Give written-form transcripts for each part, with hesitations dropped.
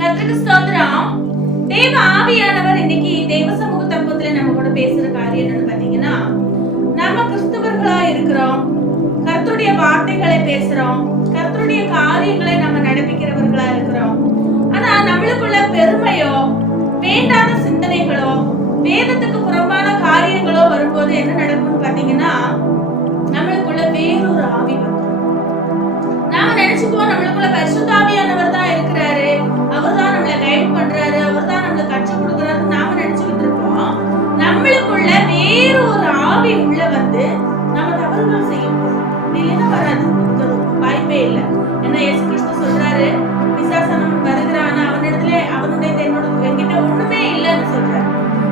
கர்த்தருக்கு ஸ்தோத்திரம். தேவ ஆவியானவர் இன்னைக்கு தேவ சமூக தத்துவத்துல நம்ம கூட பேசுற காரியம் என்னன்னு பாத்தீங்கன்னா, நம்ம கிறிஸ்தவர்களா இருக்கிறோம், கர்த்தருடைய வார்த்தைகளை பேசுறோம், கர்த்தருடைய காரியங்களை நம்ம நடப்பிக்கிறவர்களா இருக்கிறோம். ஆனா நம்மளுக்குள்ள பெருமையோ, வேண்டாத சிந்தனைகளோ, வேதத்துக்கு புறம்பான காரியங்களோ வரும்போது என்ன நடக்கும்னு பாத்தீங்கன்னா, நம்மளுக்குள்ள வேறொரு ஆவி வரும். நாம நினைச்சுக்குவோம் நம்மளுக்குள்ள பரிசுத்த ஆவியானவர் தான் இருக்கிறாரு, அவர் தான் நம்மளை கைட் பண்றாரு, அவர் தான் நம்மளுக்கு கற்றுக் கொடுக்குறாரு நாம நினைச்சுக்கிட்டு இருப்போம். நம்மளுக்குள்ள வேறொரு ஆவி உள்ள வந்து நம்ம தவறுகள் செய்யும் இல்லைன்னா வராது, வாய்ப்பே இல்லை. என்ன இயேசு கிறிஸ்து சொல்றாரு, பிசாசனம் வருகிறான், அவனிடத்துல அவனுடைய என்கிட்ட ஒண்ணுமே இல்லைன்னு சொல்றாரு.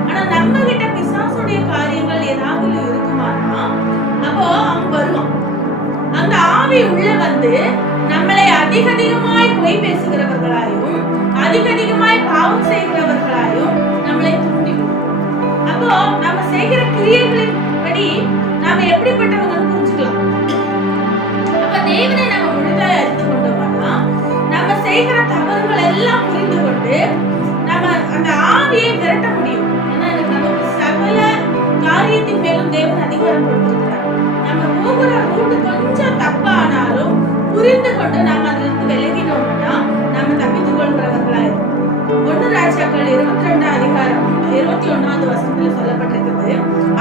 ஆனா நம்ம கிட்ட பிசாசுடைய காரியங்கள் ஏதாவது இருக்குமானா அப்போ அவன் வருவான். அந்த ஆவி உள்ள வந்து நம்மளை அதிகமாய் பொய் பேசுகிறவர்களாயும் அதிகமாய் பாவம் செய்கிறவர்களாயும் நம்மளை தூண்டிவிடும். அப்போ நம்ம செய்கிற கிரியைகளின் படி நாம எப்படிப்பட்டவங்கன்னு புரிஞ்சுக்கலாம். அப்ப தேவனை நம்ம முழுதாக அறிந்து கொண்டோம்னா நம்ம செய்கிற தவறுகள் எல்லாம் புரிந்து கொண்டு நம்ம அந்த ஆவியை விரட்ட முடியும். ஏன்னா நமக்கு சகல காரியத்தின் மேலும் தேவன் அதிகாரம் கொடுத்திருக்கிறார். நம்ம போகிற ரூட் கொஞ்சம் தப்பானாலும் புரிந்து கொண்டு நாம அதிலிருந்து விலகினோம்னா நம்ம தப்பித்துக் கொள்கிறவர்களா இருக்கும். 1 ராஜாக்கள் 22 அதிகாரம் 21வது வசனத்துல சொல்லப்பட்டிருக்கிறது,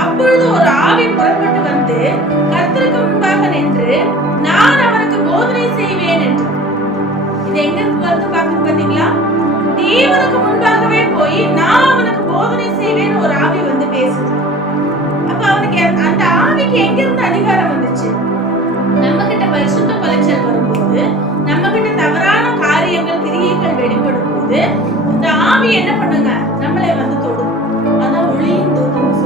அப்பொழுது ஒரு ஆவி புறப்பட்டு வந்து கர்த்தருக்கு முன்பாக நின்று நான் அவனுக்கு போதனை செய்வேன் என்று. இது எங்க வந்து பாத்தீங்களா? தேவனுக்கு முன்பாகவே போய் நான் அவனுக்கு போதனை செய்வேன் ஒரு ஆவி வந்து பேசுது. அப்ப அவனுக்கு அந்த ஆவிக்கு எங்க இருந்து அதிகாரம் வந்துச்சு? நம்ம கிட்ட பரிசுத்த பலச்சல் வரும்போது, நம்ம கிட்ட தவறான காரியங்கள் கிரியைகள் வெளிப்படும் போது இந்த ஆவி என்ன பண்ணுங்க, நம்மளை வந்து தொடும். அதான் ஒளியின் தூதன்